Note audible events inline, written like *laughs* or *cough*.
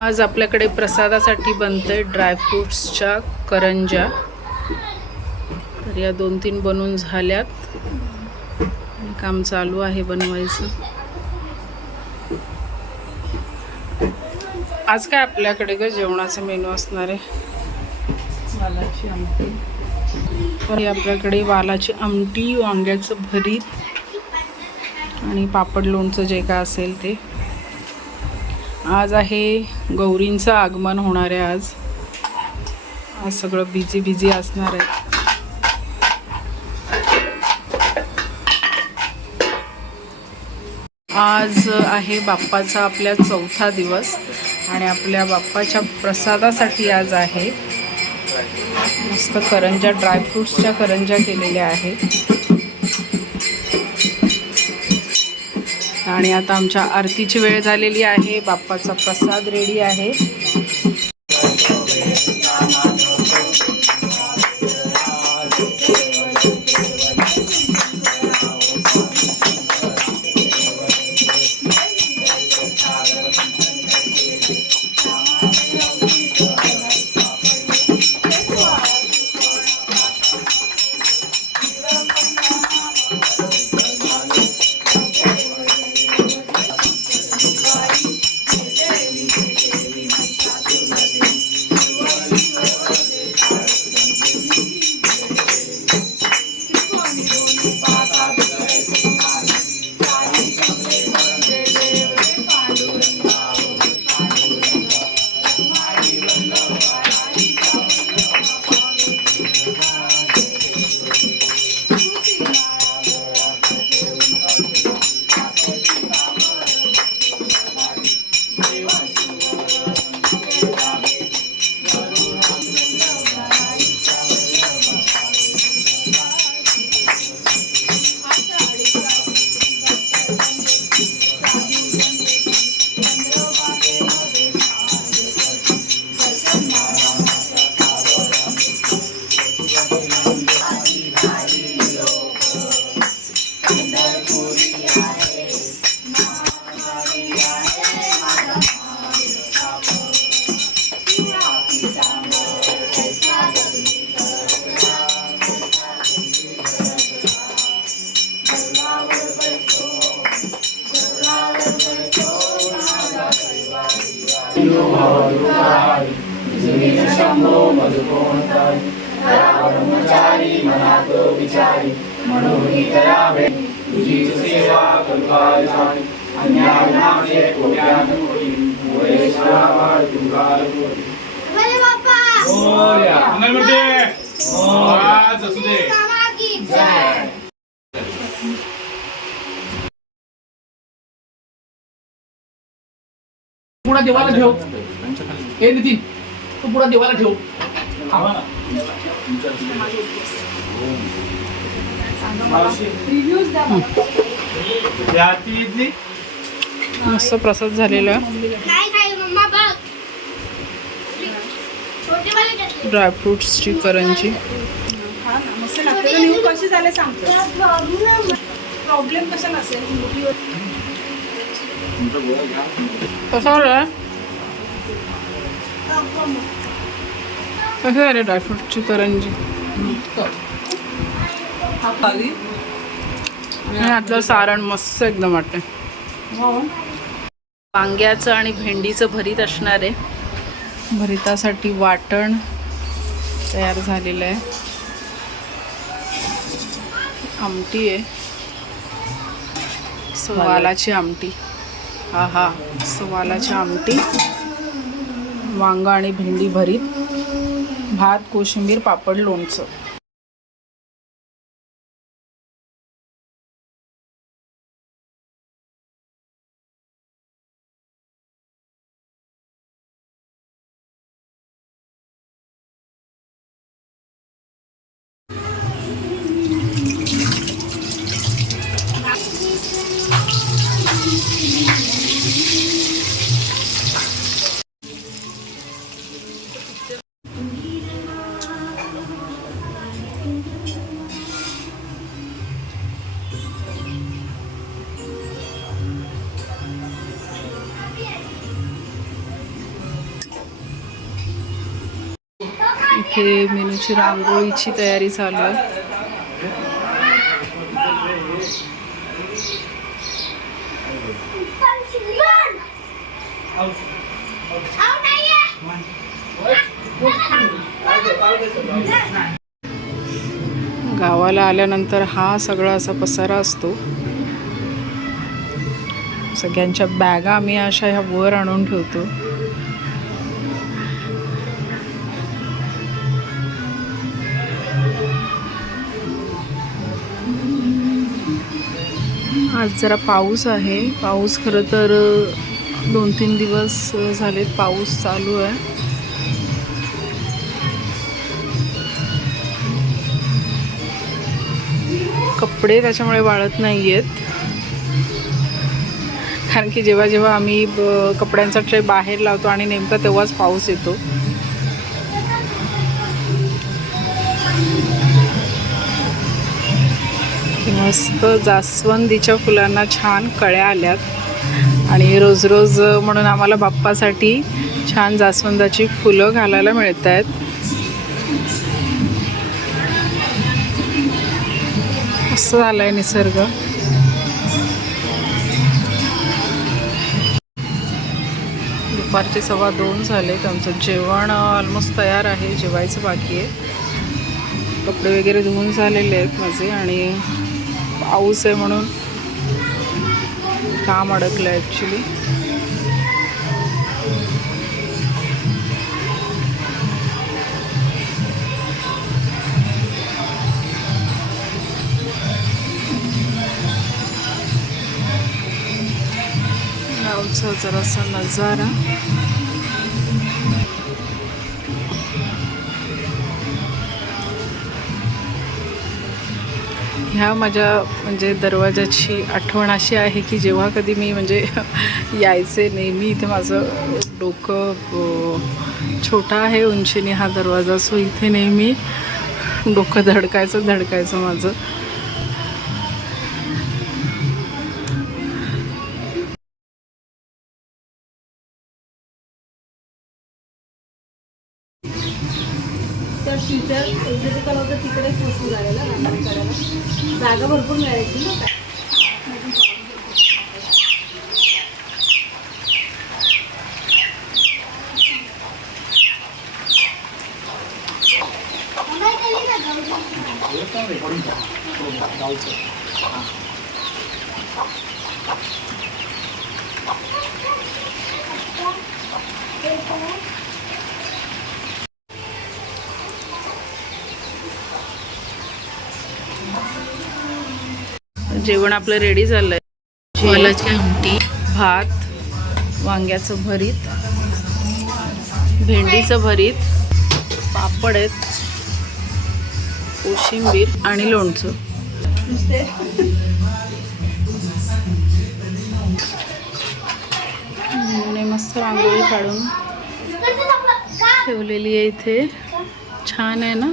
आज आपल्याकडे प्रसादासाठी बनतंय ड्रायफ्रुट्सच्या करंज्या. तर या दोन तीन बनवून झाल्यात. काम चालू आहे बनवायचं. आज काय आपल्याकडे ग? जेवणाचा मेनू असणार आहे. वालाची आमटी. तर आपल्याकडे वालाची आमटी वांग्याचं भरीत आणि पापड लोणचं जे काय असेल ते. आज आहे गौरींचं आगमन होणार आहे आज. आज सगळं बिझी बिझी असणार आहे. आज आहे बाप्पाचा आपल्या चौथा दिवस आणि आपल्या बाप्पाच्या प्रसादासाठी आज आहे. मस्त करंजा ड्रायफ्रुट्सच्या करंजा केलेल्या आहेत. आणि आता आमच्या आरतीची वेळ झालेली आहे. बाप्पाचा प्रसाद रेडी आहे. दुहाई विष्णु शंभो मधुकोणताई रावण मुचारी मनात विचारी मनोनी करावे तुझी सेवा कल्पाय जाणी अन्याय नामे कोण्या पुढा देवाला ठेव. हे नितीन तू पुढा देवाला ठेव. मस्त प्रसाद झालेला. आहे काय काय मम्मा बघ. छोटे वाले घेतले ड्रायफ्रुट्सची करंजी कशी झाले सांगतो प्रॉब्लेम कशाला असेल? मुलीवर कसं झालं कसं झालं ड्रायफ्रुटची करंजी आणि आतलं सारण मस्त एकदम वाटतं वांग्याचं आणि भेंडीचं भरीत असणार आहे. भरितासाठी वाटण तयार झालेलं आहे. आमटी आहे. सवालाची आमटी. हा हा. सवालाची आमटी वांगा आणि भेंडी भरीत. भात कोशिंबीर पापड लोणचं. इथे मेनूची रांगोळीची तयारी चालू आहे. गावाला आल्यानंतर हा सगळा असा पसारा असतो. सगळ्यांच्या बॅगा आम्ही अशा ह्या वर आणून ठेवतो. आज जरा पाऊस आहे. पाऊस खरं तर दोन तीन दिवस झालेत पाऊस चालू आहे. कपडे त्याच्यामुळे वाळत नाही आहेत कारण की जेव्हा जेव्हा आम्ही ब- कपड्यांचा ट्रे बाहेर लावतो आणि नेमका तेव्हाच पाऊस येतो. मस्त जास्वंदीच्या फुलांना छान कळ्या आल्यात. आणि रोज रोज म्हणून आम्हाला बाप्पासाठी छान जास्वंदाची फुलं घालायला मिळत आहेत असं झालंय निसर्ग. दुपारचे सव्वा दोन झाले आमचं जेवण ऑलमोस्ट तयार आहे जेवायचं बाकी आहे. कपडे वगैरे धुवून झालेले आहेत माझे आणि पाऊस आहे म्हणून. काम अडकलं ॲक्च्युली गावचा जरासा नजारा. ह्या माझ्या म्हणजे दरवाजाची आठवण अशी आहे की जेव्हा कधी मी म्हणजे *laughs* यायचे नेहमी इथे माझं डोकं छोटा आहे उंचीने हा दरवाजा सो इथे नेहमी डोकं धडकायचं धडकायचं माझं. तर फ्युचर एक्झिबिट होतं तिकडेच वस्तू जायला रांगोळी काढायला जागा भरपूर मिळायची ना काय जेवण आपलं रेडी झालं आहे वालाची आमटी. भात वांग्याचं भरीत भेंडीचं भरीत पापड आहेत कोशिंबीर आणि लोणचं. मस्त रांगोळी काढून ठेवलेली आहे इथे. छान आहे ना?